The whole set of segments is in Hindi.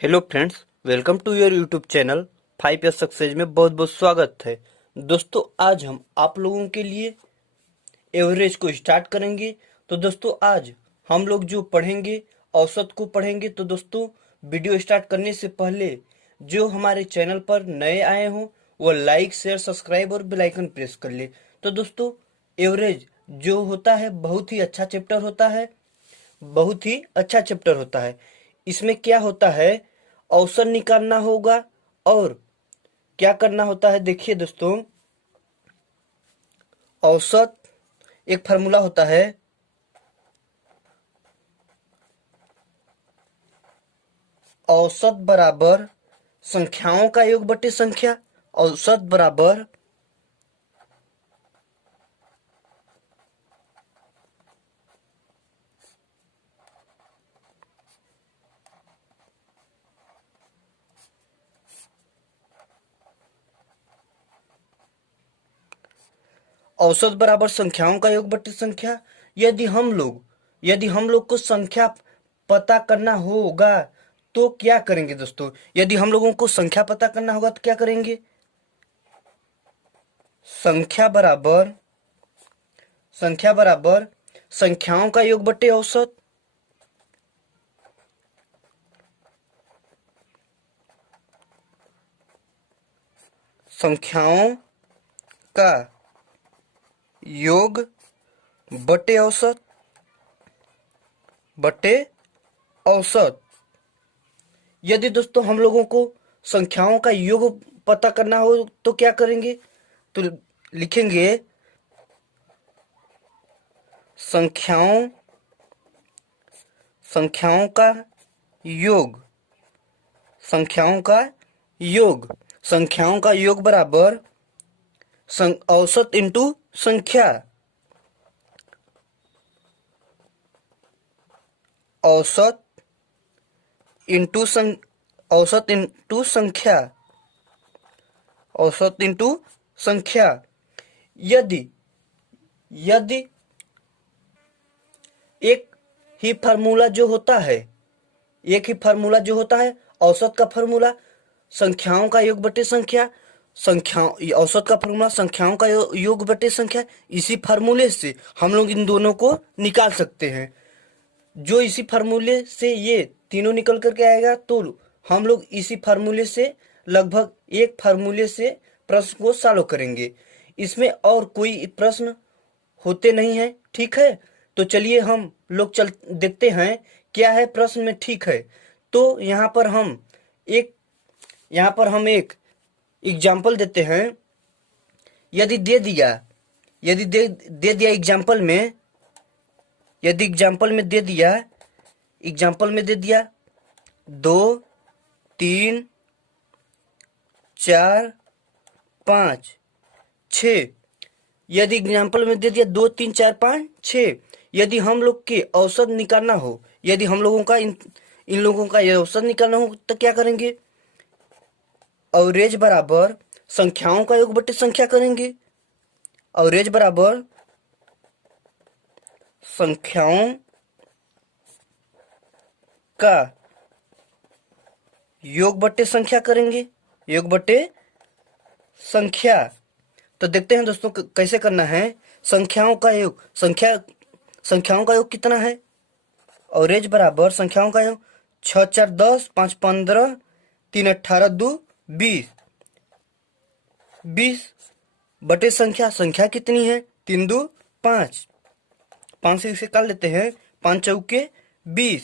Hello friends, welcome to your YouTube channel 5 success में बहुत बहुत स्वागत है। दोस्तों, आज हम आप लोगों के लिए एवरेज को स्टार्ट करेंगे। तो दोस्तों, आज हम लोग जो पढ़ेंगे औसत को पढ़ेंगे। तो दोस्तों, वीडियो स्टार्ट करने से पहले जो हमारे चैनल पर नए आए हों वो लाइक शेयर सब्सक्राइब और बेल आइकन प्रेस कर ले। तो दोस्तों, एवरेज जो होता है बहुत ही अच्छा चैप्टर होता है, बहुत ही अच्छा चैप्टर होता है। इसमें क्या होता है, औसत निकालना होगा और क्या करना होता है। देखिए दोस्तों, औसत एक फार्मूला होता है। औसत बराबर संख्याओं का योग बटे संख्या। औसत बराबर औसत बराबर संख्याओं का योग बटे संख्या। यदि हम लोग को संख्या पता करना होगा तो क्या करेंगे दोस्तों। यदि हम लोगों को संख्या पता करना होगा तो क्या करेंगे। संख्या बराबर संख्याओं का योग बटे औसत। संख्याओं का योग बटे औसत बटे औसत। यदि दोस्तों हम लोगों को संख्याओं का योग पता करना हो तो क्या करेंगे। तो लिखेंगे संख्याओं संख्याओं का योग संख्याओं का योग संख्याओं का योग बराबर औसत इंटू संख्या। औसत इंटू औसत इंटू संख्या। औसत इंटू संख्या। यदि यदि एक ही फार्मूला जो होता है औसत का फार्मूला संख्याओं का योग बटे संख्या। औसत का फार्मूला संख्याओं का योग बटे संख्या। इसी फार्मूले से हम लोग इन दोनों को निकाल सकते हैं। जो इसी फार्मूले से ये तीनों निकल करके आएगा तो हम लोग इसी फार्मूले से लगभग एक फार्मूले से प्रश्न को सॉल्व करेंगे। इसमें और कोई प्रश्न होते नहीं है, ठीक है। तो चलिए हम लोग चल देखते हैं क्या है प्रश्न में, ठीक है। तो यहाँ पर हम एक एग्जाम्पल देते हैं। यदि दे दिया यदि दे दिया एग्जाम्पल में यदि एग्जाम्पल में दे दिया 2 3 4 5 6। यदि एग्जाम्पल में दे दिया 2 3 4 5 6। यदि हम लोग के औसत निकालना हो, यदि हम लोगों का इन लोगों का औसत निकालना हो तो क्या करेंगे। एवरेज बराबर संख्याओं का योग बटे संख्या करेंगे। एवरेज बराबर संख्याओं का योग बटे संख्या करेंगे। योग बटे संख्या। तो देखते हैं दोस्तों कैसे करना है। संख्याओं का योग कितना है। एवरेज बराबर संख्याओं का योग 6 4 10 5 15 3 18 2 20 20 बटे संख्या कितनी है 3 2 5। 5 से इसे काट लेते हैं, 5 चौके 20।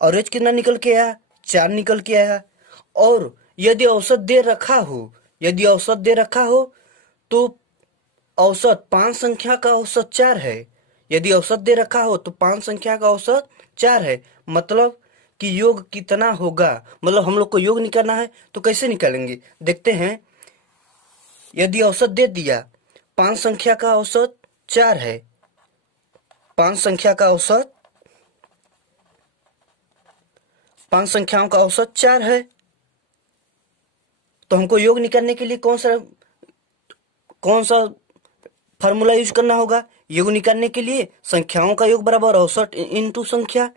एवरेज कितना निकल के आया, 4 निकल के आया। और यदि औसत दे रखा हो तो औसत 5 संख्या का औसत 4 है। यदि औसत दे रखा हो तो 5 संख्या का औसत 4 है। मतलब कि योग कितना होगा, मतलब हम लोग को योग निकालना है तो कैसे निकालेंगे देखते हैं। यदि औसत दे दिया 5 संख्या का औसत 4 है, 5 संख्याओं का औसत 4 है, तो हमको योग निकालने के लिए कौन सा फार्मूला यूज करना होगा। योग निकालने के लिए संख्याओं का योग बराबर औसत इंटू संख्या।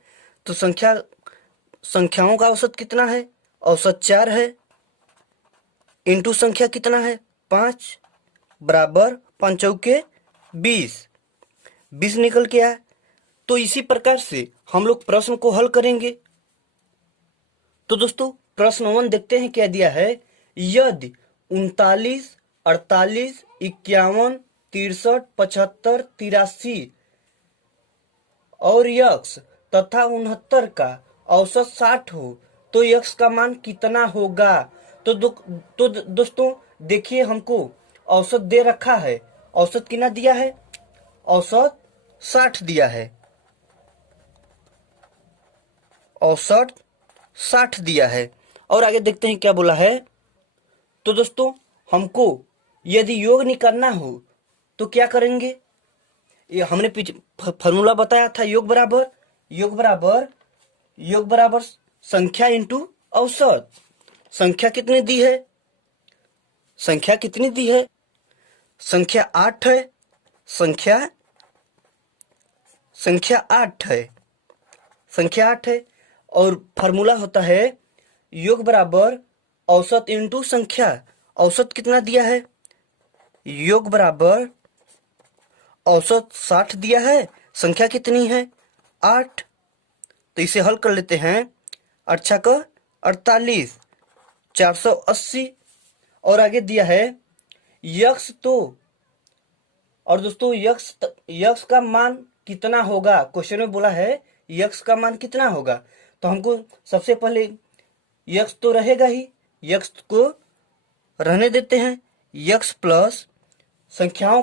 तो संख्याओं का औसत कितना है? औसत 4 है, इंटू संख्या कितना है? 5, बराबर 5 चौके 20, 20 निकल के आया। तो इसी प्रकार से हम लोग प्रश्न को हल करेंगे। तो दोस्तों प्रश्न 1 देखते हैं क्या दिया है। यदि 39, 48, 51, 63, 75, 83 और यक्स तथा 69 का औसत 60 हो तो यक्स का मान कितना होगा? तो दोस्तों देखिए, हमको औसत दे रखा है। औसत कितना दिया है? औसत 60 दिया है। औसत 60 दिया है। और आगे देखते हैं क्या बोला है। तो दोस्तों हमको यदि योग निकालना हो तो क्या करेंगे? ये हमने पीछे फॉर्मूला बताया था। योग बराबर संख्या इंटू औसत। संख्या कितनी दी है? संख्या 8 है। संख्या 8 है। और फार्मूला होता है योग बराबर औसत इंटू संख्या। औसत कितना दिया है? योग बराबर औसत 60 दिया है, संख्या कितनी है? 8। तो इसे हल कर लेते हैं। 8 का 48, 480। और आगे दिया है यक्स और दोस्तों यक्स का मान कितना होगा? क्वेश्चन में बोला है यक्स का मान कितना होगा। तो हमको सबसे पहले यक्स तो रहेगा ही, यक्स को रहने देते हैं। यक्स प्लस संख्या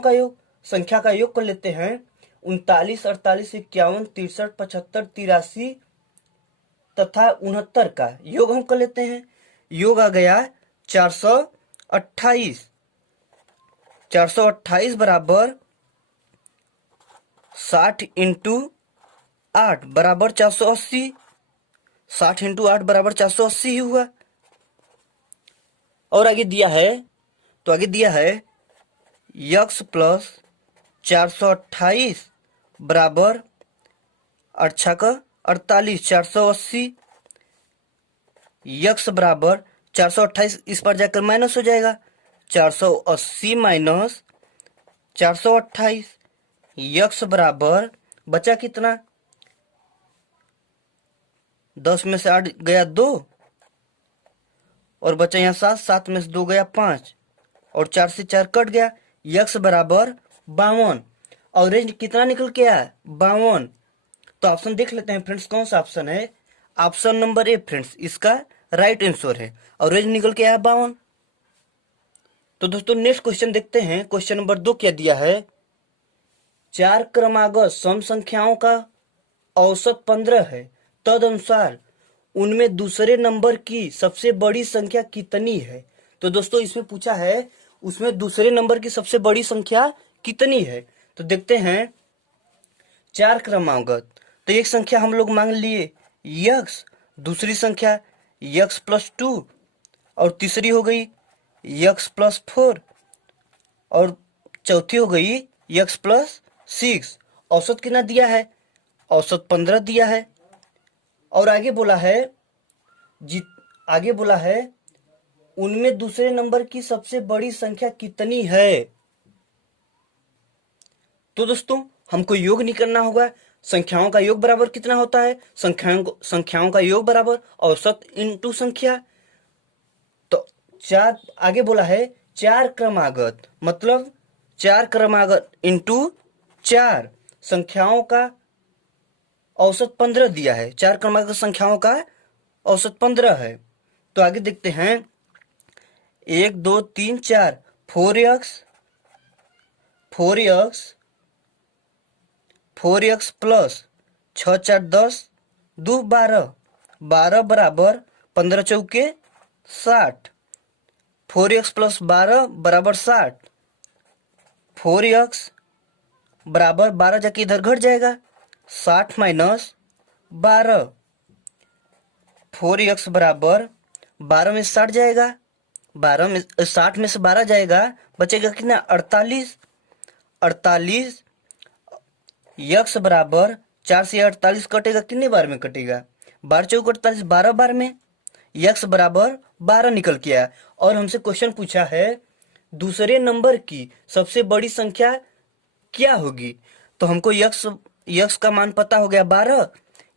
का योग कर लेते हैं। 39, 48, 51, 63, 75, 83 तथा 69 का योग हम कर लेते हैं। योग आ गया 428। 428 बराबर 60 इंटू 8 बराबर 480। 60 इंटू 8 बराबर 480 ही हुआ। और आगे दिया है यक्स प्लस 428 बराबर 8 का 48, 480। यक्स बराबर 428 इस पर जाकर माइनस हो जाएगा। 480 माइनस 428। यक्स बराबर बचा कितना? 10 में से 8 गया 2 और बचा यहाँ 7, 7 में से 2 गया 5 और 4 से 4 कट गया। यक्स बराबर 52। और रेंज कितना निकल के आया? 52। तो ऑप्शन देख लेते हैं फ्रेंड्स, कौन सा ऑप्शन है? ऑप्शन नंबर ए फ्रेंड्स, इसका राइट आंसर है। और रेंज निकल के आया 52। तो दोस्तों नेक्स्ट क्वेश्चन देखते हैं। क्वेश्चन नंबर 2 क्या दिया है। 4 क्रमागत सम संख्याओं का औसत 15 है, तदनुसार उनमें दूसरे नंबर की सबसे बड़ी संख्या कितनी है? तो दोस्तों इसमें पूछा है उसमें दूसरे नंबर की सबसे बड़ी संख्या कितनी है। तो देखते हैं 4 क्रमागत, तो एक संख्या हम लोग मांग लिए यक्स, दूसरी संख्या यक्स प्लस 2 और तीसरी हो गई यक्स प्लस 4 और चौथी हो गई यक्स प्लस 6। औसत कितना दिया है? औसत 15 दिया है। और आगे बोला है उनमें दूसरे नंबर की सबसे बड़ी संख्या कितनी है। तो दोस्तों हमको योग नहीं करना होगा। संख्याओं का योग बराबर कितना होता है? संख्याओं का योग बराबर औसत इंटू संख्या। तो 4 आगे बोला है 4 क्रमागत, मतलब 4 क्रमागत इंटू 4 संख्याओं का औसत 15 दिया है। 4 क्रमागत संख्याओं का औसत 15 है। तो आगे देखते हैं 1 2 3 4 4x प्लस 6 4 10 2 12 12 बराबर 15 चौके 60। 4x प्लस 12 बराबर 60। 4x बराबर 12 जाके इधर घट जाएगा। 60 माइनस 12। 4x बराबर 12 में 60 जाएगा, 12 में 60 में से 12 जाएगा, बचेगा कितना? 48। 48 यक्स बराबर 4 से 48 कटेगा, कितने बार में कटेगा? 12 चौक 48, 12 बार में। यक्स बराबर 12 निकल के आया। और हमसे क्वेश्चन पूछा है दूसरे नंबर की सबसे बड़ी संख्या क्या होगी? तो हमको यक्स का मान पता हो गया 12,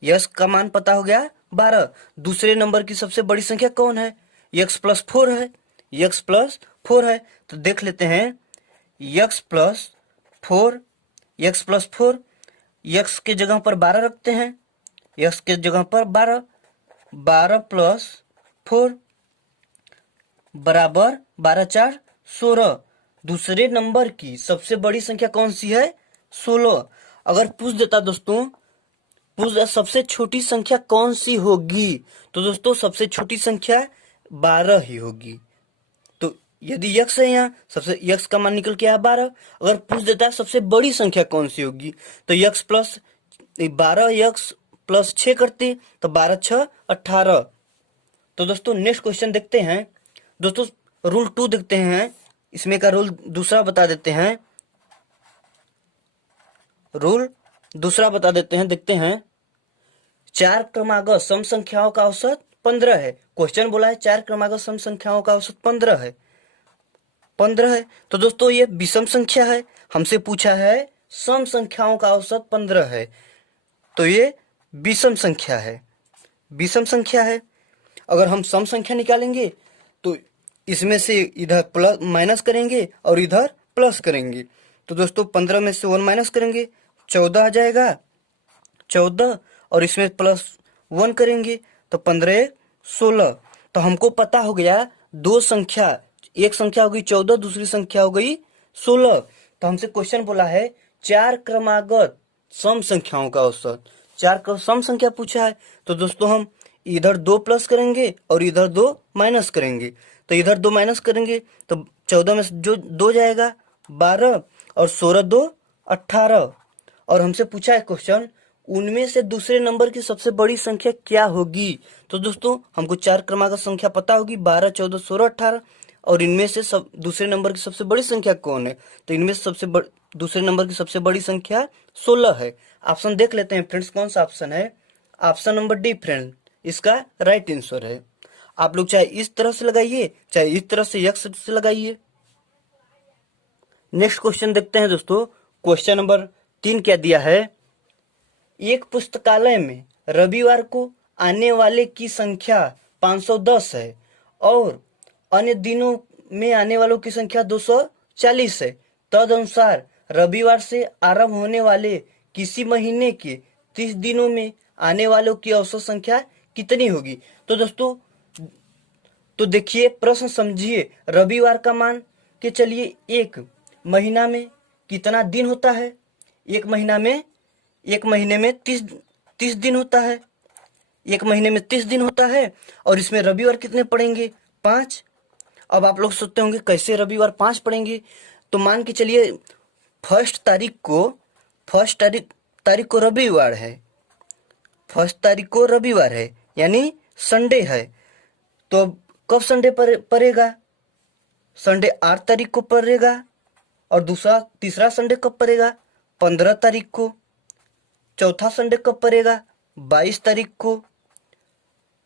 यक्स का मान पता हो गया 12। दूसरे नंबर की सबसे बड़ी संख्या कौन है? यक्स प्लस 4 है, यक्स प्लस 4 है। तो देख लेते हैं, x plus 4, x plus 4, x के जगह पर 12 रखते हैं, यक्स के जगह पर 12, 12 प्लस 4 बराबर 12 4 16। दूसरे नंबर की सबसे बड़ी संख्या कौन सी है? 16। अगर पूछ देता दोस्तों, सबसे छोटी संख्या कौन सी होगी, तो दोस्तों सबसे छोटी संख्या 12 ही होगी। तो यदि यक्स है यहाँ, सबसे यक्स का मान निकल के आया 12। अगर पूछ देता है सबसे बड़ी संख्या कौन सी होगी, तो यक्स प्लस 12 यक्स प्लस 6 करते, तो 12 6 18। तो दोस्तों नेक्स्ट क्वेश्चन देखते हैं। दोस्तों रूल 2 देखते हैं, इसमें का रूल दूसरा बता देते हैं, रूल दूसरा बता देते हैं। देखते हैं, 4 क्रमागत सम संख्याओं का औसत 15 है। क्वेश्चन बोला है 4 क्रमागत सम संख्याओं का औसत 15 है, 15 है। तो दोस्तों ये विषम संख्या है, हमसे पूछा है सम संख्याओं का औसत 15 है, तो ये विषम संख्या है, विषम संख्या है। अगर हम सम संख्या निकालेंगे तो इसमें से इधर प्लस माइनस करेंगे और इधर प्लस करेंगे। तो दोस्तों 15 में से 1 माइनस करेंगे, 14 आ जाएगा, 14, और इसमें प्लस 1 करेंगे तो 15 16। तो हमको पता हो गया दो संख्या, एक संख्या हो गई 14, दूसरी संख्या हो गई 16। तो हमसे क्वेश्चन बोला है 4 क्रमागत सम संख्याओं का औसत, 4 का सम संख्या पूछा है। तो दोस्तों हम इधर 2 प्लस करेंगे और इधर 2 माइनस करेंगे। तो इधर 2 माइनस करेंगे तो 14 में जो 2 जाएगा 12, और 16 2 18। और हमसे पूछा है क्वेश्चन उनमें से दूसरे नंबर की सबसे बड़ी संख्या क्या होगी? तो दोस्तों हमको 4 क्रमागत संख्या पता होगी, 12 14 16 18। और इनमें से सब दूसरे नंबर की सबसे बड़ी संख्या कौन है? तो इनमें से दूसरे नंबर की सबसे बड़ी संख्या 16 है। ऑप्शन देख लेते हैं फ्रेंड्स, कौन सा ऑप्शन है? ऑप्शन नंबर डी फ्रेंड इसका राइट आंसर है। आप लोग चाहे इस तरह से लगाइए, चाहे इस तरह से यक्स से लगाइए। नेक्स्ट क्वेश्चन देखते हैं दोस्तों, क्वेश्चन नंबर 3 क्या दिया है? एक पुस्तकालय में रविवार को आने वाले की संख्या 510 है और अन्य दिनों में आने वालों की संख्या 240 है। तदनुसार रविवार से आरंभ होने वाले किसी महीने के 30 दिनों में आने वालों की औसत संख्या कितनी होगी? तो दोस्तों तो देखिए, प्रश्न समझिए। रविवार का मान के चलिए एक महीना में कितना दिन होता है? एक महीने में 30 दिन होता है, एक महीने में 30 दिन होता है। और इसमें रविवार कितने पड़ेंगे? 5। अब आप लोग सोचते होंगे कैसे रविवार 5 पड़ेंगे? तो मान के चलिए फर्स्ट तारीख को रविवार है, फर्स्ट तारीख को रविवार है यानी संडे है। तो कब संडे पड़ेगा? संडे 8 तारीख को पड़ेगा। और तीसरा संडे कब पड़ेगा? 15 तारीख को। चौथा संडे कब पड़ेगा? 22 तारीख को।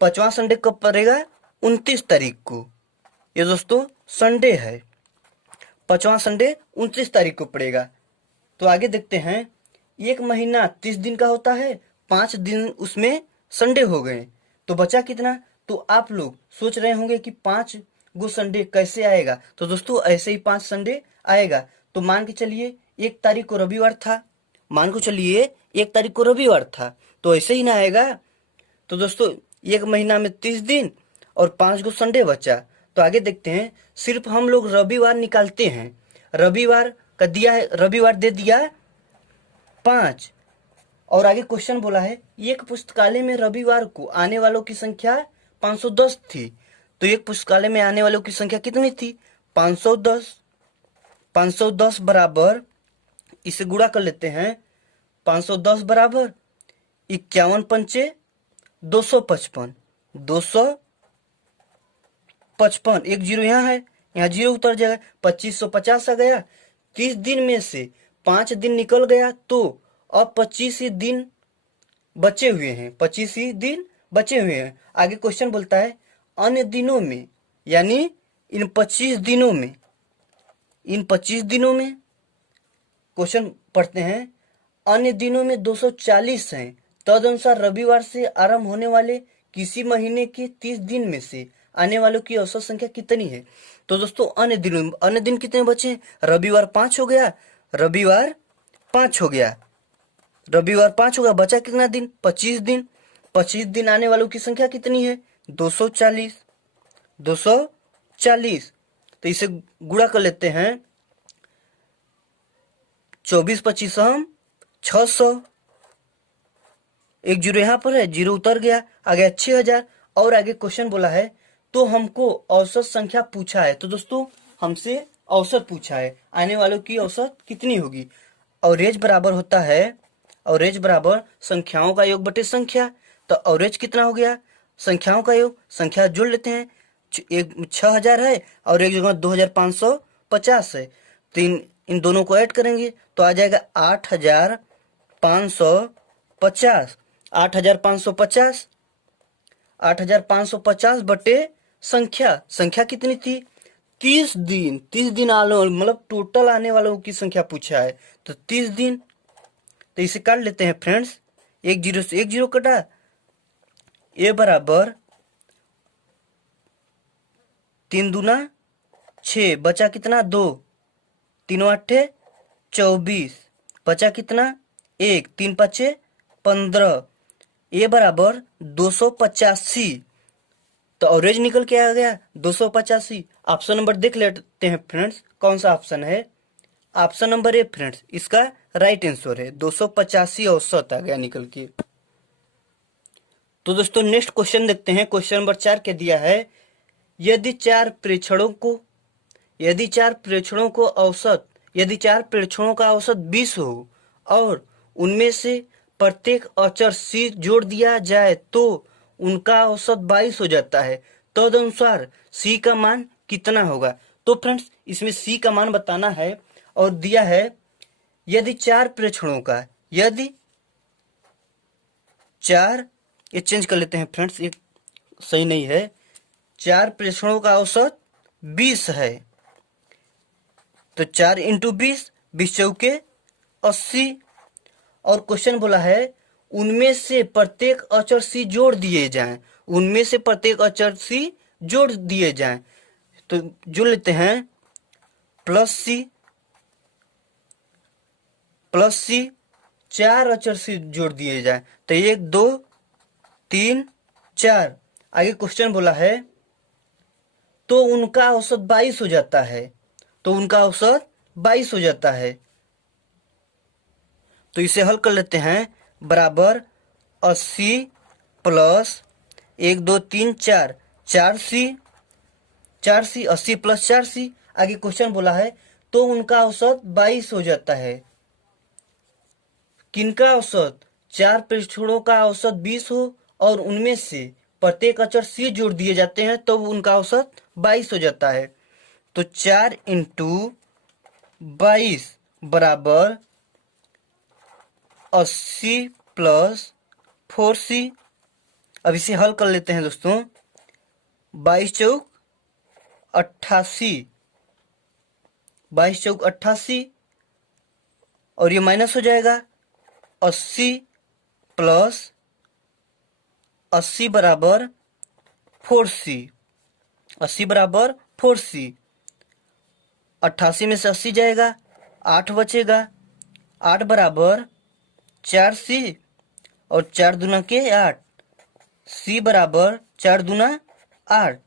पांचवा संडे कब पड़ेगा? 29 तारीख को। ये दोस्तों संडे है, पांचवा संडे 29 तारीख को पड़ेगा। तो आगे देखते हैं, एक महीना 30 दिन का होता है, 5 दिन उसमें संडे हो गए, तो बचा कितना? तो आप लोग सोच रहे होंगे कि 5 गो संडे कैसे आएगा? तो दोस्तों ऐसे ही 5 संडे आएगा। तो मान के चलिए 1 तारीख को रविवार था, मान को चलिए 1 तारीख को रविवार था, तो ऐसे ही ना आएगा। तो दोस्तों एक महीना में 30 दिन और 5 गो संडे बचा। तो आगे देखते हैं, सिर्फ हम लोग रविवार निकालते हैं, रविवार का दिया है, रविवार दे दिया 5। और आगे क्वेश्चन बोला है एक पुस्तकालय में रविवार को आने वालों की संख्या 510 थी। तो एक पुस्तकालय में आने वालों की संख्या कितनी थी? 510। 510 बराबर, इसे गुणा कर लेते हैं, 510 बराबर 51 पंचे 255, 255, एक जीरो यहाँ है, यहाँ जीरो उतर जाएगा, 2550 आ गया। 30 दिन में से 5 दिन निकल गया, तो अब 25 ही दिन बचे हुए हैं, 25 ही दिन बचे हुए हैं। आगे क्वेश्चन बोलता है अन्य दिनों में, यानी इन 25 दिनों में, इन 25 दिनों में क्वेश्चन पढ़ते हैं, अन्य दिनों में 240 हैं, तदनुसार रविवार से आरंभ होने वाले किसी महीने के 30 दिन में से आने वालों की औसत संख्या कितनी है। तो दोस्तों अन्य दिन कितने बचे? रविवार 5 हो गया, रविवार 5 हो गया, रविवार 5 होगा, बचा कितना दिन? 25 दिन। 25 दिन आने वालों की संख्या कितनी है? 240, 240। तो इसे गुणा कर लेते हैं, 24 25 हम 600, एक जीरो यहाँ पर है, जीरो उतर गया, आ गया 6000। और आगे क्वेश्चन बोला है तो हमको औसत संख्या पूछा है। तो दोस्तों हमसे औसत पूछा है, आने वालों की औसत कितनी होगी। औरेज बराबर होता है, औरेज बराबर संख्याओं का योग बटे संख्या। तो औरेज कितना हो गया? संख्याओं का योग, संख्या जोड़ लेते हैं, एक 6000 है और एक जगह 2550 है, तो इन दोनों को ऐड करेंगे तो आ जाएगा 8550। 8550, 8550 बटे संख्या, संख्या कितनी थी? 30 दिन। 30 दिन मतलब टोटल आने वालों की संख्या पूछा है, तो 30 दिन। तो इसे काट लेते हैं फ्रेंड्स, एक जीरो से एक जीरो कटा, ए बराबर 3 दूना 6, बचा कितना? 2, 3 8 24, बचा कितना? 1, 3 5 15, ए बराबर 285। तो एवरेज निकल के आ गया 285। ऑप्शन नंबर देख लेते हैं फ्रेंड्स, कौन सा ऑप्शन है? ऑप्शन नंबर ए फ्रेंड्स, इसका राइट आंसर है, 285 औसत आ गया निकल के। तो दोस्तों नेक्स्ट क्वेश्चन देखते हैं, क्वेश्चन नंबर 4 के दिया है, यदि चार प्रेक्षणों का औसत 20 हो और उनमें से प्रत्येक अचर c जोड़ दिया जाए तो उनका औसत 22 हो जाता है, तदनुसार c का मान कितना होगा। तो फ्रेंड्स इसमें c का मान बताना है और दिया है यदि चार प्रेक्षणों का, यदि चार, ये चेंज कर लेते हैं फ्रेंड्स, ये सही नहीं है, चार प्रेक्षणों का औसत 20 है, तो 4 इंटू 20, 20 चौके 80। और क्वेश्चन बोला है उनमें से प्रत्येक अचर c जोड़ दिए जाएं, उनमें से प्रत्येक अचर c जोड़ दिए जाएं, तो जोड़ लेते हैं, प्लस सी, चार अचर c जोड़ दिए जाएं, तो 1 2 3 4। आगे क्वेश्चन बोला है तो उनका औसत 22 हो जाता है, तो उनका औसत 22 हो जाता है। तो इसे हल कर लेते हैं, बराबर 80 प्लस 1 2 3 4, 4c, 80 प्लस 4c। आगे क्वेश्चन बोला है तो उनका औसत 22 हो जाता है। किनका औसत? चार परीक्षणों का औसत 20 हो और उनमें से प्रत्येक अचर c जोड़ दिए जाते हैं तो उनका औसत 22 हो जाता है। तो 4 इंटू 22 बराबर 80 प्लस 4c। अब इसे हल कर लेते हैं दोस्तों, 22 चौक 88, 22 चौक 88, और ये माइनस हो जाएगा, 80 प्लस 80 बराबर 4c, 80 बराबर 4c। 88 में से 80 जाएगा, 8 बचेगा, 8 बराबर 4c, और 4 दूना के 8, c बराबर 4 दूना 8,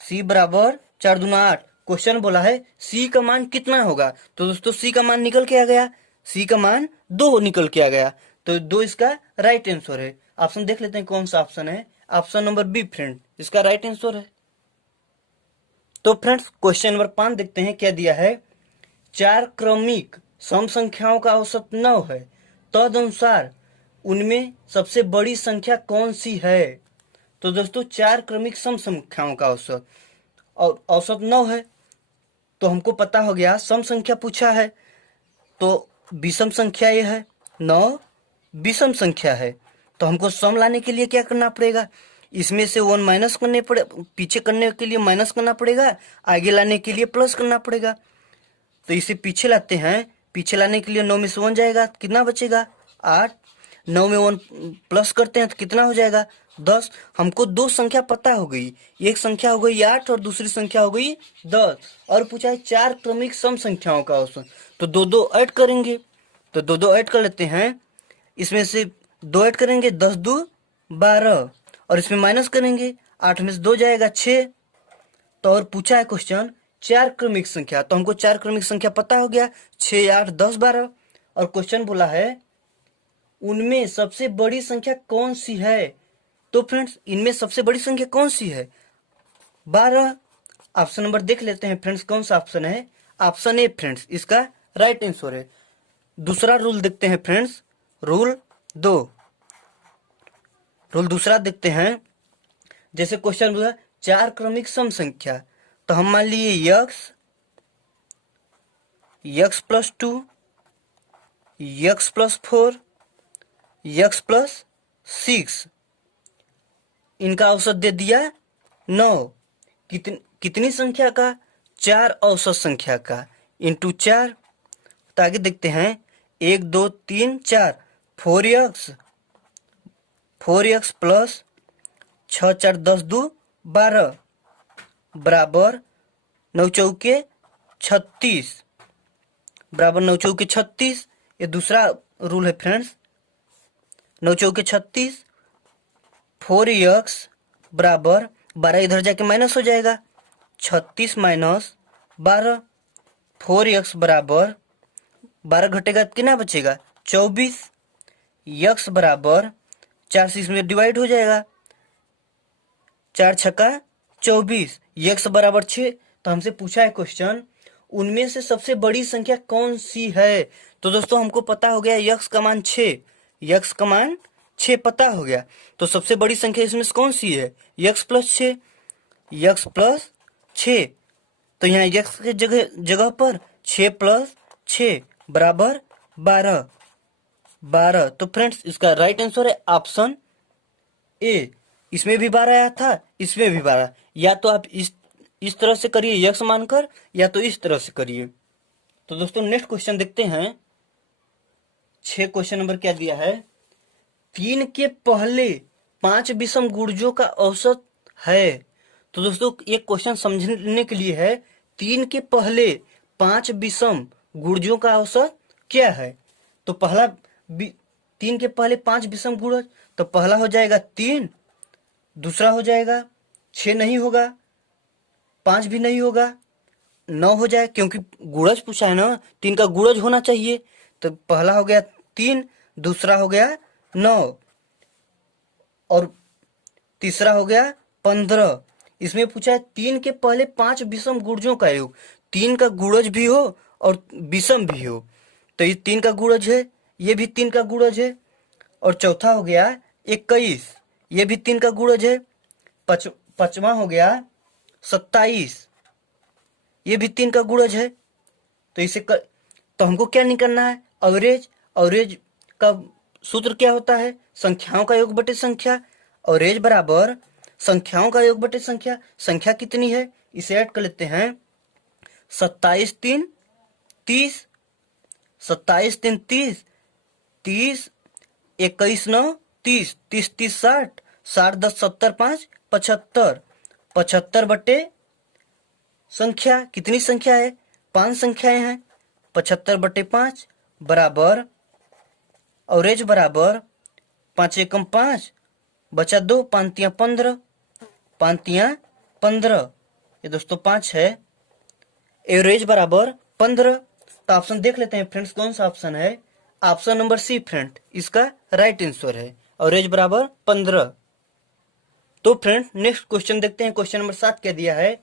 c बराबर 4 दूना 8। क्वेश्चन बोला है c का मान कितना होगा। तो दोस्तों c का मान निकल के आ गया, c का मान 2 निकल के आ गया, तो 2 इसका राइट आंसर है। ऑप्शन देख लेते हैं कौन सा ऑप्शन है, ऑप्शन नंबर बी फ्रेंड, इसका राइट आंसर है। तो फ्रेंड्स क्वेश्चन नंबर 5 देखते हैं, क्या दिया है, चार क्रमिक सम संख्याओं का औसत 9 है, तदनुसार उनमें सबसे बड़ी संख्या कौन सी है। तो दोस्तों चार क्रमिक सम संख्याओं का औसत, और औसत 9 है, तो हमको पता हो गया सम संख्या पूछा है, तो विषम संख्या ये है 9 विषम संख्या है, तो हमको सम लाने के लिए क्या करना पड़ेगा, इसमें से 1 माइनस करने पड़े, पीछे करने के लिए माइनस करना पड़ेगा, आगे लाने के लिए प्लस करना पड़ेगा। तो इसे पीछे लाते हैं, पीछे लाने के लिए 9 में से 1 जाएगा, कितना बचेगा 8, 9 में 1 प्लस करते हैं तो कितना हो जाएगा 10। हमको दो संख्या पता हो गई, एक संख्या हो गई 8 और दूसरी संख्या हो गई 10, और पूछा है 4 क्रमिक सम संख्याओं का औसत, तो दो दो ऐड करेंगे, तो दो दो ऐड कर लेते हैं, इसमें से 2 ऐड करेंगे 10 2 12, और इसमें माइनस करेंगे 8 में से 2 जाएगा 6। तो और पूछा है क्वेश्चन 4 क्रमिक संख्या, तो हमको 4 क्रमिक संख्या पता हो गया 6 8 10 12, और क्वेश्चन बोला है उनमें सबसे बड़ी संख्या कौन सी है। तो फ्रेंड्स इनमें सबसे बड़ी संख्या कौन सी है 12। ऑप्शन नंबर देख लेते हैं फ्रेंड्स, कौन सा ऑप्शन है, ऑप्शन ए फ्रेंड्स इसका राइट आंसर है। दूसरा रूल देखते हैं फ्रेंड्स, रूल दूसरा देखते हैं। जैसे क्वेश्चन बोला 4 क्रमिक सम संख्या, तो हम मान लिए x plus 2, x plus 4, x plus 6, इनका औसत दे दिया 9। कितनी संख्या का, 4 औसत संख्या का इंटू 4। तो आगे देखते हैं 1 2 3 4, 4x प्लस 6 4 10 2 12 बराबर 9 चौके 36, बराबर 9 चौके 36। ये दूसरा रूल है फ्रेंड्स, 9 चौके 36, 4x बराबर 12 इधर जाके माइनस हो जाएगा, 36 माइनस 12, 4x बराबर 12 घटेगा कितना बचेगा 24, x बराबर 4 से इसमें डिवाइड हो जाएगा, 4 छक्का 24, x बराबर 6। तो हमसे पूछा है क्वेश्चन उनमें से सबसे बड़ी संख्या कौन सी है। तो दोस्तों हमको पता हो गया x का मान 6, x का मान 6 पता हो गया, तो सबसे बड़ी संख्या इसमें से कौन सी है x प्लस 6, x प्लस 6। तो यहाँ x के जगह पर 6 प्लस 6 बराबर 12। तो फ्रेंड्स इसका राइट आंसर है ऑप्शन ए। इसमें भी 12 आया था, इसमें भी 12, या तो आप इस तरह से करिए x मानकर, या तो इस तरह से करिए। तो दोस्तों नेक्स्ट क्वेश्चन देखते हैं, 6 क्वेश्चन नंबर क्या दिया है, 3 के पहले 5 विषम गुणजों का औसत है। तो दोस्तों एक क्वेश्चन समझने के लिए है, 3 के पहले 5 विषम गुणजों का औसत क्या है। तो पहला 3 के पहले 5 विषम गुणज, तो पहला हो जाएगा 3, दूसरा हो जाएगा 6 नहीं होगा, 5 भी नहीं होगा, 9 हो जाए, क्योंकि गुणज पूछा है ना, 3 का गुणज होना चाहिए। तो पहला हो गया 3, दूसरा हो गया 9, और तीसरा हो गया 15। इसमें पूछा है 3 के पहले 5 विषम गुणजों का योग, 3 का गुणज भी हो और विषम भी हो। तो ये 3 का गुणज है, ये भी 3 का गुणज है, और चौथा हो गया 21, ये भी 3 का गुणज है। पांचवा हो गया 27, ये भी 3 का गुणज है। तो तो हमको क्या निकालना है, एवरेज का सूत्र क्या होता है, संख्याओं का योग बटे संख्या। एवरेज बराबर संख्याओं का योग बटे संख्या। संख्या कितनी है इसे ऐड कर लेते हैं, 27 3 30, 27 3 30, 30 21 9 30, 30 30 60, 60 10 70 5 75, 75 बटे संख्या, कितनी संख्या है 5 संख्याएं हैं, 75 बटे 5 बराबर एवरेज बराबर 5 एकम 5 बचा 2, 5 तियां 15, 5 तियां 15, ये दोस्तों 5 है, एवरेज बराबर 15। तो ऑप्शन देख लेते हैं फ्रेंड्स कौन सा ऑप्शन है, ऑप्शन नंबर सी फ्रेंड इसका राइट आंसर है, एवरेज बराबर 15। तो फ्रेंड नेक्स्ट क्वेश्चन देखते हैं, क्वेश्चन नंबर 7 क्या दिया है,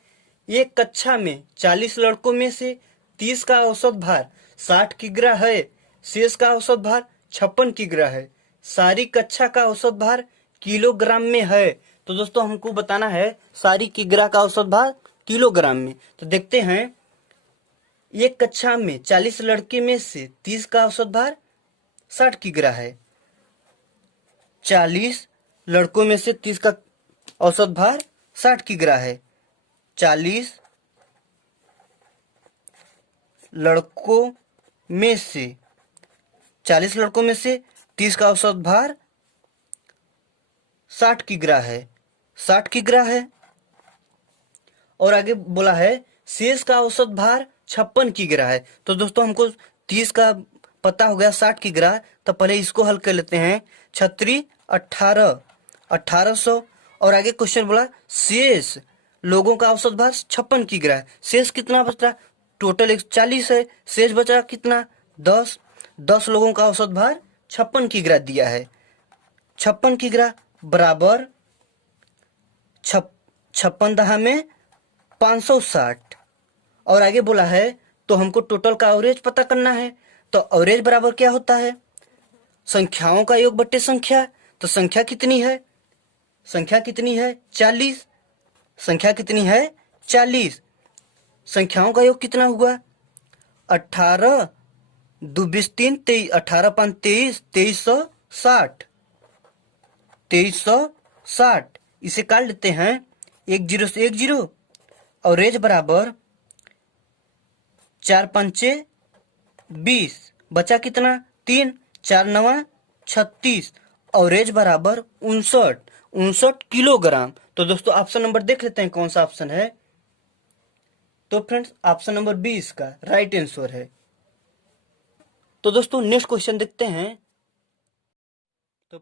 एक कक्षा में 40 लड़कों में से 30 का औसत भार 60 किग्रा है, शेष का औसत भार 56 किग्रा है, सारी कक्षा का औसत भार किलोग्राम में है। तो दोस्तों हमको बताना है सारी किग्रा का औसत भार किलोग्राम में। तो देखते हैं, एक कक्षा में 40 लड़के में से 30 का औसत भार 60 किग्रा है, 40 लड़कों में से 30 का औसत भार 60 किग्रा है। 40 लड़कों में से 30 का औसत भार 60 किग्रा है। 60 किग्रा है। और आगे बोला है शेष का औसत भार 56 किग्रा है। तो दोस्तों हमको 30 का पता हो गया, 60 किग्रा, तो पहले इसको हल कर लेते हैं। 36 18 1800। और आगे क्वेश्चन बोला शेष लोगों का औसत भार 56 किग्रा है। शेष कितना बचा? टोटल 140 है, शेष बचा कितना? 10। 10 लोगों का औसत भार 56 किग्रा दिया है। 56 किग्रा बराबर 56 दहा में 560। और आगे बोला है तो हमको टोटल का एवरेज पता करना है। तो एवरेज बराबर क्या होता है? संख्याओं का योग बट्टे संख्या। तो संख्या कितनी है? 40। संख्या कितनी है? 40। संख्याओं का योग कितना हुआ? 18 2 20 3 23, 18 5 23, 2360। 2360 इसे काट लेते हैं, 1 0 से 1 0। एवरेज बराबर 4 5 20, बचा कितना? 3। 4 9 36। एवरेज बराबर 59 किलोग्राम। तो दोस्तों ऑप्शन नंबर देख लेते हैं कौन सा ऑप्शन है। तो फ्रेंड्स ऑप्शन नंबर बी इसका राइट आंसर है। तो दोस्तों नेक्स्ट क्वेश्चन देखते हैं। तो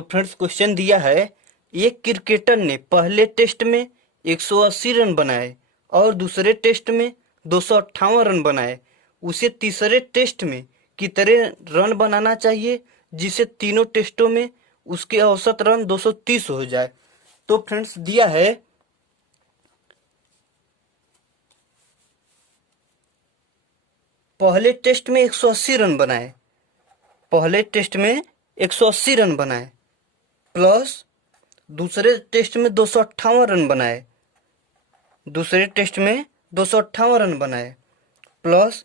फ्रेंड्स क्वेश्चन दिया है, एक क्रिकेटर ने पहले टेस्ट में 180 रन बनाए और दूसरे टेस्ट में 258 रन बनाए। उसे तीसरे टेस्ट में कितने रन बनाना चाहिए जिससे तीनों टेस्टों में उसके औसत रन 230 हो जाए। तो फ्रेंड्स दिया है पहले टेस्ट में 180 रन बनाए, पहले टेस्ट में 180 रन बनाए, प्लस दूसरे टेस्ट में 258 रन बनाए, दूसरे टेस्ट में 258 रन बनाए, प्लस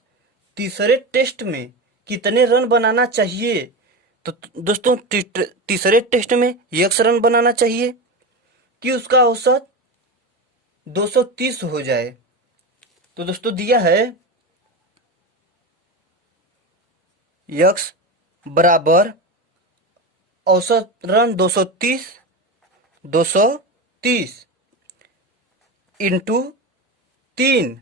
तीसरे टेस्ट में कितने रन बनाना चाहिए। तो दोस्तों तीसरे टेस्ट में यक्स रन बनाना चाहिए कि उसका औसत 230 हो जाए। तो दोस्तों दिया है यक्स बराबर औसत रन 230 इंटू 3।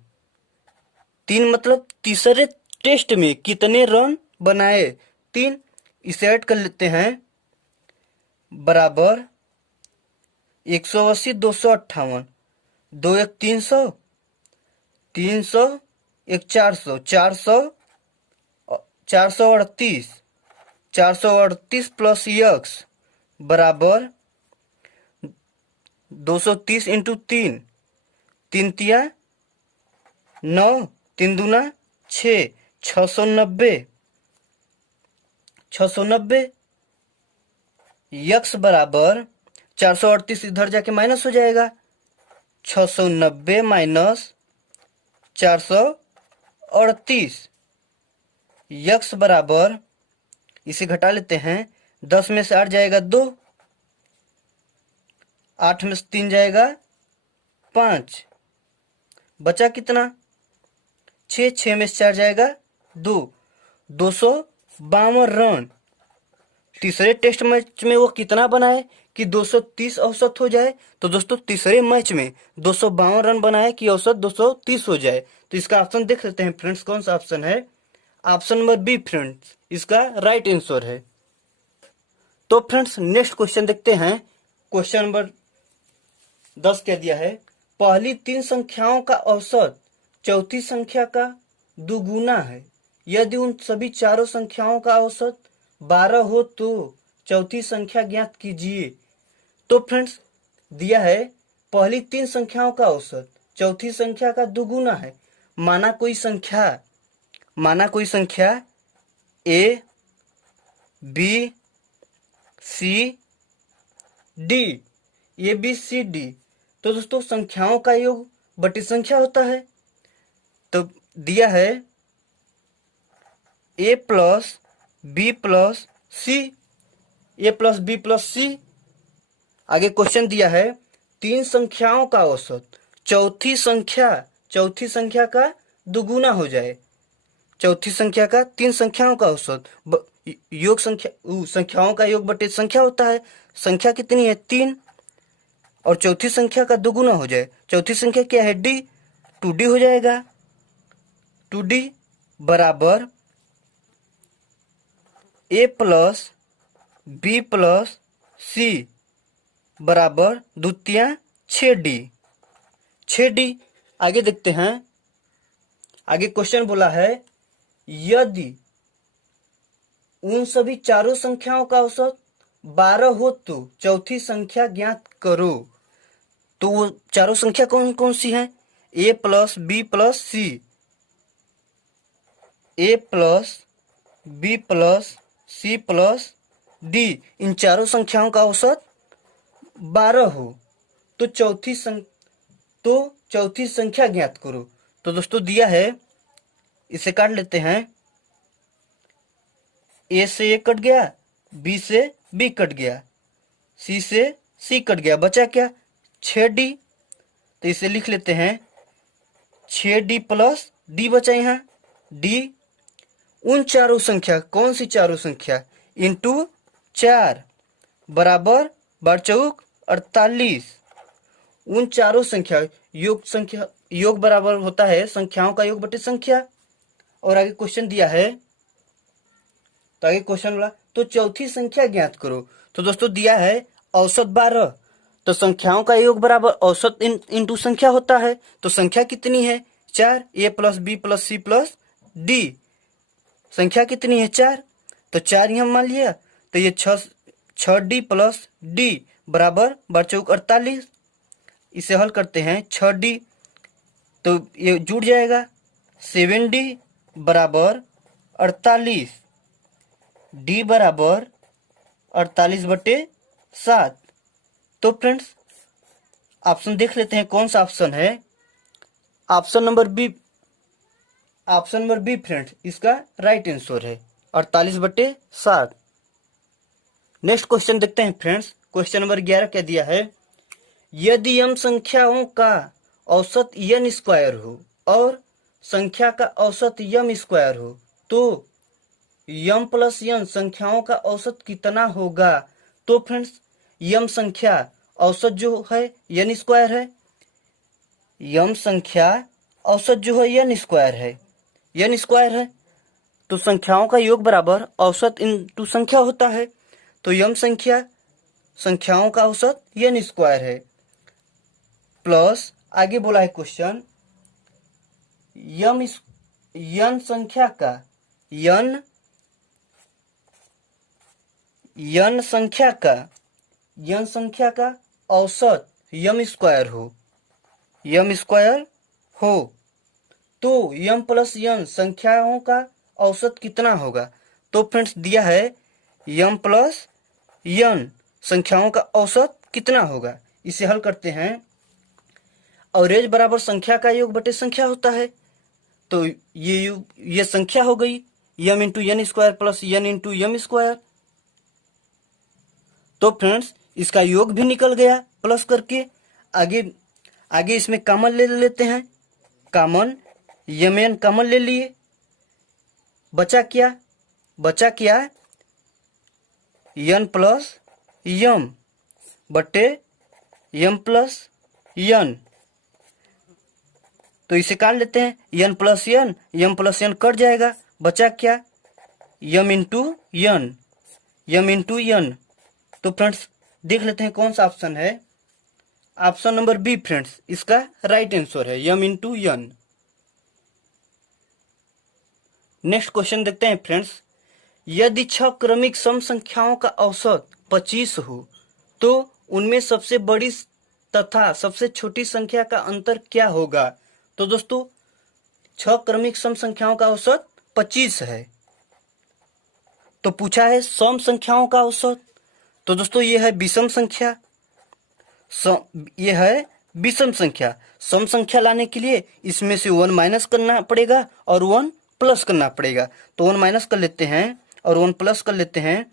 3 मतलब तीसरे टेस्ट में कितने रन बनाए, 3। इसे ऐड कर लेते हैं, बराबर 180 258, 2 1 300, 300 1 400, 438, 438 प्लस यक्स बराबर 230 इंटू 3। 3 तिया 9, 3 दूना 6, 690। 690 यक्स बराबर 438 इधर जाके माइनस हो जाएगा, 690 माइनस 438। यक्स बराबर इसे घटा लेते हैं, 10 में से 8 जाएगा 2, 8 में से 3 जाएगा 5, बचा कितना? 6, 6 में से 4 जाएगा 2, 252 रन। तीसरे टेस्ट मैच में वो कितना बनाए कि 230 औसत हो जाए। तो दोस्तों तीसरे मैच में 252 रन बनाए कि औसत 230 हो जाए। तो इसका ऑप्शन देख लेते हैं फ्रेंड्स, कौन सा ऑप्शन है? ऑप्शन नंबर बी फ्रेंड्स इसका राइट आंसर है। तो फ्रेंड्स नेक्स्ट क्वेश्चन देखते हैं। क्वेश्चन नंबर 10 क्या दिया है, पहली 3 संख्याओं का औसत चौथी संख्या का दुगुना है। यदि उन सभी चारों संख्याओं का औसत 12 हो तो चौथी संख्या ज्ञात कीजिए। तो फ्रेंड्स दिया है पहली 3 संख्याओं का औसत चौथी संख्या का दुगुना है। माना कोई संख्या A B C D, A B C D. तो दोस्तों संख्याओं का योग बटी संख्या होता है। तो दिया है A plus B plus C A plus B plus सी। आगे क्वेश्चन दिया है तीन संख्याओं का औसत चौथी संख्या का दुगुना हो जाए। चौथी संख्या का तीन संख्याओं का औसत योग संख्याओं का योग बटे संख्या होता है। संख्या कितनी है 3 और चौथी संख्या का दुगुना हो जाए। चौथी संख्या क्या है डी, 2d हो जाएगा। 2d बराबर ए प्लस बी प्लस सी बराबर द्वितीय 6d। 6d। आगे देखते हैं। आगे क्वेश्चन बोला है यदि उन सभी चारों संख्याओं का औसत 12 हो तो चौथी संख्या ज्ञात करो। तो वो चारों संख्या कौन कौन सी हैं? A plus B plus C, A plus B plus C plus D. इन चारों संख्याओं का औसत 12 हो तो चौथी संख्या ज्ञात करो। तो दोस्तों दिया है, इसे काट लेते हैं। ए से ए कट गया, बी से बी कट गया, सी से सी कट गया, बचा क्या 6d। तो इसे लिख लेते हैं 6d प्लस डी बचा यहाँ d। उन चारों संख्या, कौन सी चारों संख्या? इंटू 4 बराबर 48। उन चारों संख्या योग बराबर होता है संख्याओं का योग बटे संख्या। और आगे क्वेश्चन दिया है, तो आगे क्वेश्चन बोला तो चौथी संख्या ज्ञात करो। तो दोस्तों दिया है औसत 12, तो संख्याओं का योग बराबर औसत इंटू संख्या होता है। तो संख्या कितनी है 4, A plus B plus C plus D. संख्या कितनी है 4, तो 4 यहाँ मान लिया। तो ये 6d प्लस डी बराबर 48। इसे हल करते हैं 6d, तो ये जुड़ जाएगा 7d बराबर 48, डी बराबर 48/7। तो फ्रेंड्स ऑप्शन देख लेते हैं कौन सा ऑप्शन है। ऑप्शन नंबर बी फ्रेंड्स इसका राइट आंसर है 48/7। नेक्स्ट क्वेश्चन देखते हैं फ्रेंड्स। क्वेश्चन नंबर 11 क्या दिया है? यदि m संख्याओं का औसत n स्क्वायर हो और संख्या का औसत m स्क्वायर हो तो m प्लस n संख्याओं का औसत कितना होगा? तो फ्रेंड्स m संख्या औसत जो है n स्क्वायर है। m संख्या औसत जो है n स्क्वायर है। तो संख्याओं का योग बराबर औसत इंटू संख्या होता है। तो m संख्याओं का औसत n स्क्वायर है। प्लस आगे बोला है क्वेश्चन n संख्या का औसत m स्क्वायर हो तो m प्लस n संख्याओं का औसत कितना होगा? तो फ्रेंड्स दिया है m प्लस n संख्याओं का औसत कितना होगा। इसे हल करते हैं। अवरेज बराबर संख्या का योग बटे संख्या होता है। तो ये संख्या हो गई m into n square plus n into m square. तो फ्रेंड्स इसका योग भी निकल गया प्लस करके। आगे इसमें कॉमन ले लेते हैं। कॉमन mn कॉमन ले लिए, बचा क्या n प्लस m बटे m प्लस n। तो इसे काट लेते हैं। m प्लस n कट जाएगा, बचा क्या m इंटू n। तो फ्रेंड्स देख लेते हैं कौन सा ऑप्शन है। ऑप्शन नंबर बी फ्रेंड्स इसका राइट आंसर है m into n। Next question देखते हैं फ्रेंड्स। यदि 6 क्रमिक सम संख्याओं का औसत 25 हो तो उनमें सबसे बड़ी तथा सबसे छोटी संख्या का अंतर क्या होगा? तो दोस्तों 6 क्रमिक सम संख्याओं का औसत 25 है। तो पूछा है सम संख्याओं का औसत। तो दोस्तों ये है विषम संख्या। सम संख्या लाने के लिए इसमें से 1 माइनस करना पड़ेगा और 1 प्लस करना पड़ेगा। तो 1 माइनस कर लेते हैं और 1 प्लस कर लेते हैं।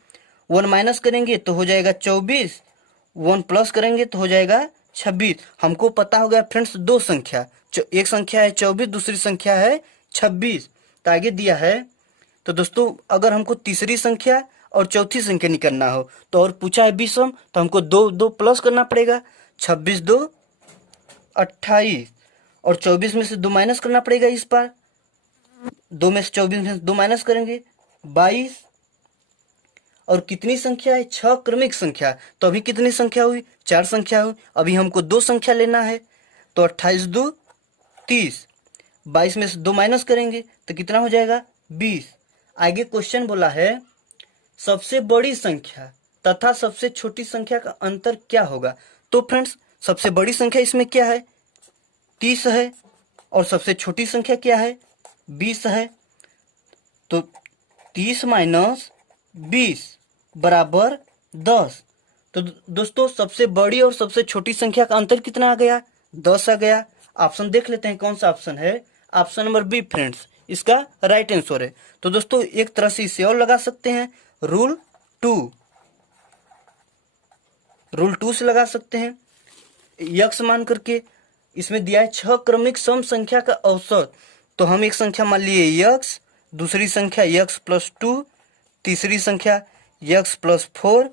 1 माइनस करेंगे तो हो जाएगा 24, 1 प्लस करेंगे तो हो जाएगा 26। हमको पता हो गया फ्रेंड्स दो संख्या, एक संख्या है 24, दूसरी संख्या है 26। तो आगे दिया है, तो दोस्तों अगर हमको तीसरी संख्या और चौथी संख्या निकालना हो तो, और पूछा है विषम, तो हमको दो दो प्लस करना पड़ेगा। 26 2 28, और 24 में से 2 माइनस करना पड़ेगा इस बार। 2 में से 24 में से 2 माइनस करेंगे 22। और कितनी संख्या है? 6 क्रमिक संख्या। तो अभी कितनी संख्या हुई? 4 संख्या हुई। अभी हमको 2 संख्या लेना है, तो 28 2 30। 22 में से 2 माइनस करेंगे तो कितना हो जाएगा? 20। आगे क्वेश्चन बोला है सबसे बड़ी संख्या तथा सबसे छोटी संख्या का अंतर क्या होगा। तो फ्रेंड्स सबसे बड़ी संख्या इसमें क्या है? 30 है, और सबसे छोटी संख्या क्या है? 20 है। तो 30 माइनस 20 बराबर 10। तो दोस्तों सबसे बड़ी और सबसे छोटी संख्या का अंतर कितना आ गया? 10 आ गया। ऑप्शन देख लेते हैं कौन सा ऑप्शन है। ऑप्शन नंबर बी फ्रेंड्स इसका राइट आंसर है। तो दोस्तों एक तरह से इसे और लगा सकते हैं, रूल 2 से लगा सकते हैं। यक्स मान करके इसमें दिया है 6 क्रमिक सम संख्या का औसत। तो हम एक संख्या मान लिए यक्स, दूसरी संख्या यक्स प्लस 2, तीसरी संख्या यक्स प्लस 4,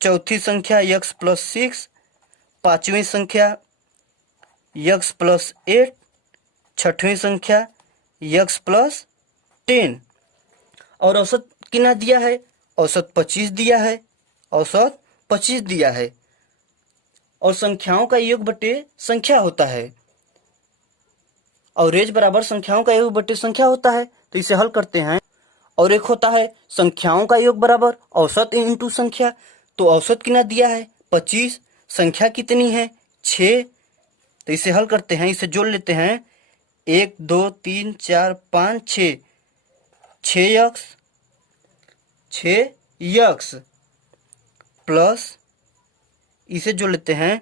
चौथी संख्या यक्स प्लस 6, पांचवी संख्या यक्स प्लस 8, छठवीं संख्या यक्स प्लस 10। और औसत कितना दिया है? औसत 25 दिया है। औसत 25 दिया है। और संख्याओं का योग बटे संख्या होता है, और रेज बराबर संख्याओं का योग बटे संख्या होता है। तो इसे हल करते हैं। और एक होता है संख्याओं का योग बराबर औसत इंटू संख्या। तो औसत कितना दिया है? 25। संख्या कितनी है? 6। तो इसे हल करते हैं, इसे जोड़ लेते हैं। 1 2 3 4 5 6, 6 यक्स प्लस, इसे जोड़ लेते हैं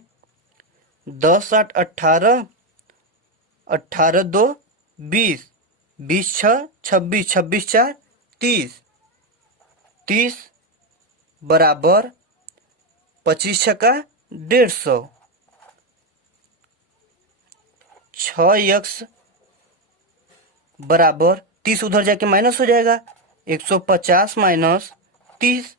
10 8 18, 18 2 20, 20 6 26, 26 4 30, 30 बराबर 25 छक्का 150। 6 यक्स बराबर 30 उधर जाके माइनस हो जाएगा, 150 माइनस 30।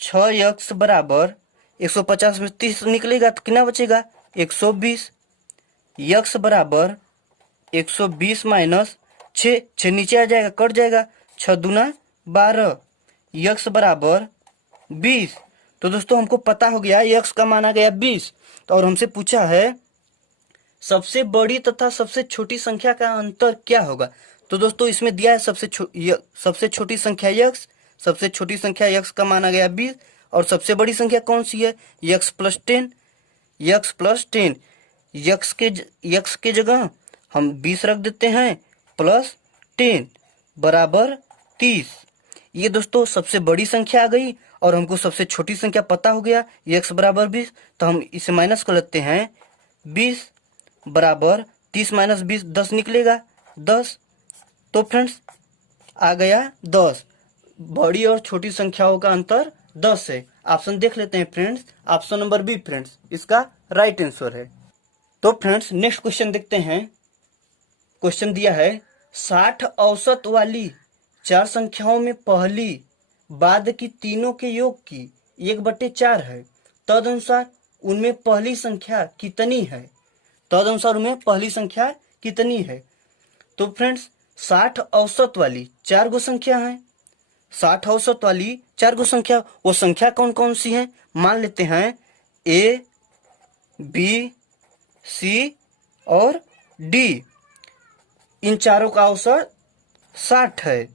6 यक्स बराबर 150 में 30 निकलेगा तो कितना बचेगा? 120। यक्स बराबर 120 माइनस 6, 6 नीचे आ जाएगा, कट जाएगा, 6 दूना 12। यक्स बराबर 20। तो दोस्तों हमको पता हो गया यक्स का मान आ गया 20। तो और हमसे पूछा है सबसे बड़ी तथा सबसे छोटी संख्या का अंतर क्या होगा। तो दोस्तों इसमें दिया है सबसे छोटी संख्या यक्स, सबसे छोटी संख्या यक्स का मान आ गया 20। और सबसे बड़ी संख्या कौन सी है? X plus 10। X plus 10, x के जगह हम 20 रख देते हैं, प्लस 10 बराबर 30। ये दोस्तों सबसे बड़ी संख्या आ गई, और हमको सबसे छोटी संख्या पता हो गया यक्स बराबर 20। तो हम इसे माइनस कर लेते हैं। 20 बराबर 30 माइनस 20 10 निकलेगा, 10। तो फ्रेंड्स आ गया 10। बड़ी और छोटी संख्याओं का अंतर 10 है। ऑप्शन देख लेते हैं friends. Option number B friends इसका राइट आंसर है। तो फ्रेंड्स नेक्स्ट क्वेश्चन देखते हैं। क्वेश्चन दिया है 60 औसत वाली 4 संख्याओं में पहली बाद की तीनों के योग की 1/4 है, तदनुसार उनमें पहली संख्या कितनी है। तदनुसार उनमें पहली संख्या कितनी है। तो फ्रेंड्स 60 औसत वाली 4 गो संख्या है। 60 औसत वाली 4 गो संख्या, वो संख्या कौन कौन सी है? मान लेते हैं ए, बी, सी और डी। इन चारों का औसत 60 है।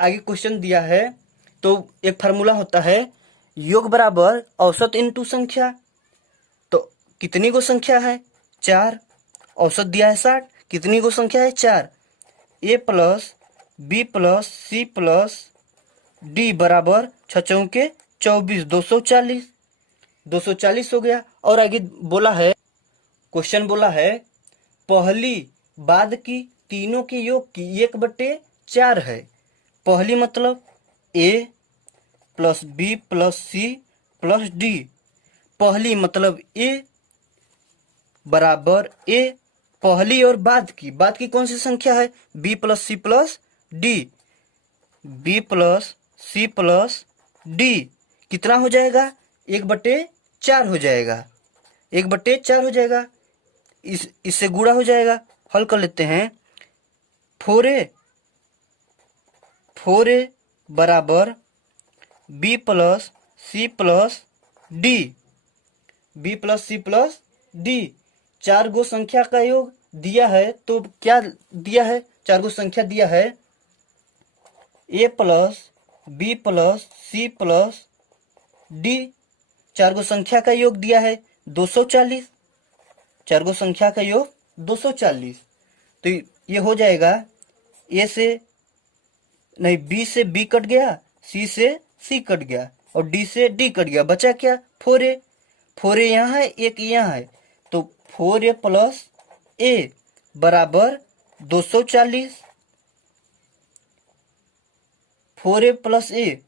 आगे क्वेश्चन दिया है, तो एक फार्मूला होता है योग बराबर औसत इंटू संख्या। तो कितनी गो संख्या है? 4। औसत दिया है 60, कितनी गो संख्या है? 4। A plus B plus C plus D बराबर 6 चौके 24, 240। 240 हो गया। और आगे बोला है, क्वेश्चन बोला है पहली बाद की तीनों के योग की 1/4 है। पहली मतलब A, plus B plus C plus D. पहली मतलब ए बराबर ए, पहली और बाद की कौन सी संख्या है? B plus C plus D. B plus C plus D कितना हो जाएगा? 1/4 हो जाएगा, 1/4 हो जाएगा। इससे गुणा हो जाएगा। हल कर लेते हैं। 4a बराबर B plus C plus D, B plus C plus D. 4 गो संख्या का योग दिया है, तो क्या दिया है? 4 गो संख्या दिया है। A plus B plus C plus D, 4 गो संख्या का योग दिया है 240। 4 गो संख्या का योग 240। तो ये हो जाएगा, ए से नहीं, बी से बी कट गया, सी से सी कट गया और डी से डी कट गया। बचा क्या? 4a। 4a यहाँ है, एक यहाँ है, तो 4a प्लस ए बराबर 240। 4a प्लस ए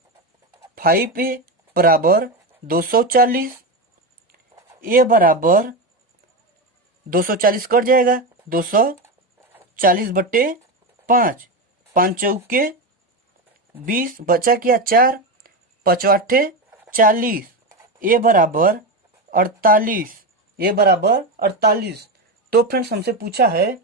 5a बराबर 240। ए बराबर 240 कट जाएगा, 240/5, 5 चौके 20, बचा क्या? 4, 5 8 40। ए बराबर 48, ए बराबर 48। तो फ्रेंड्स हमसे पूछा है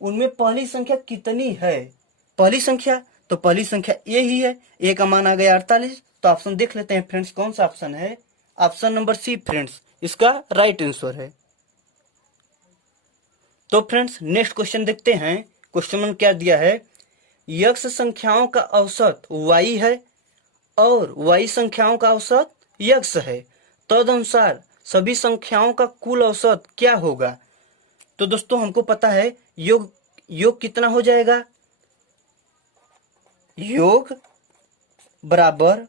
उनमें पहली संख्या कितनी है? पहली संख्या, तो पहली संख्या ए ही है। ए का मान आ गया 48। तो ऑप्शन देख लेते हैं फ्रेंड्स, कौन सा ऑप्शन है? ऑप्शन नंबर सी फ्रेंड्स इसका राइट आंसर है। तो फ्रेंड्स नेक्स्ट क्वेश्चन देखते हैं। क्वेश्चन में क्या दिया है? यक्ष संख्याओं का औसत y है और y संख्याओं का औसत यक्ष है, तदनुसार सभी संख्याओं का कुल औसत क्या होगा? तो दोस्तों हमको पता है योग कितना हो जाएगा? योग बराबर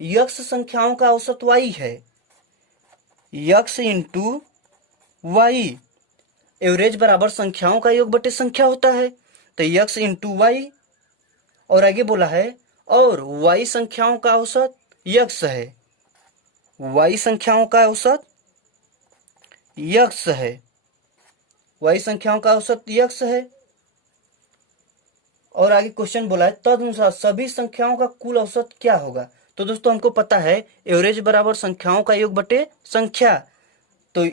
यक्ष संख्याओं का औसत y है, यक्ष इंटू y। एवरेज बराबर संख्याओं का योग बटे संख्या होता है, तो यक्ष इंटू y। और आगे बोला है और y संख्याओं का औसत यक्ष है, y संख्याओं का औसत यक्ष है, y संख्याओं का औसत यक्ष है। और आगे क्वेश्चन बोला है तदनुसार सभी संख्याओं का कुल औसत क्या होगा? तो दोस्तों हमको पता है एवरेज बराबर संख्याओं का योग बटे संख्या, तो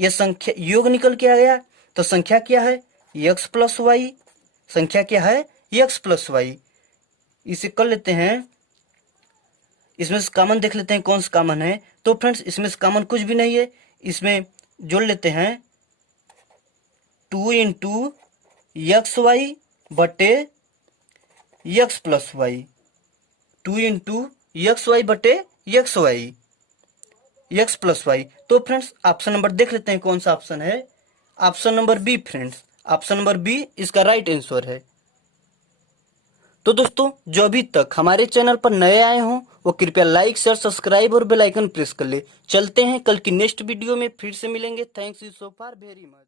ये संख्या योग निकल के आ गया, तो संख्या क्या है? यक्ष प्लस वाई। संख्या क्या है? यक्ष प्लस वाई। इसे कर लेते हैं, इसमें से कॉमन देख लेते हैं कौन सा कॉमन है। तो फ्रेंड्स इसमें से कॉमन कुछ भी नहीं है, इसमें जोड़ लेते हैं 2 इंटू यक्स वाई बटे x plus y, 2 into x y बटे x y, x plus y. तो फ्रेंड्स ऑप्शन नंबर देख लेते हैं कौन सा ऑप्शन है? Option number B friends, option number B इसका राइट आंसर है। तो दोस्तों जो अभी तक हमारे चैनल पर नए आए हों वो कृपया लाइक शेयर सब्सक्राइब और बेल आइकन प्रेस कर ले। चलते हैं कल की नेक्स्ट वीडियो में फिर से मिलेंगे। Thanks you so far very much.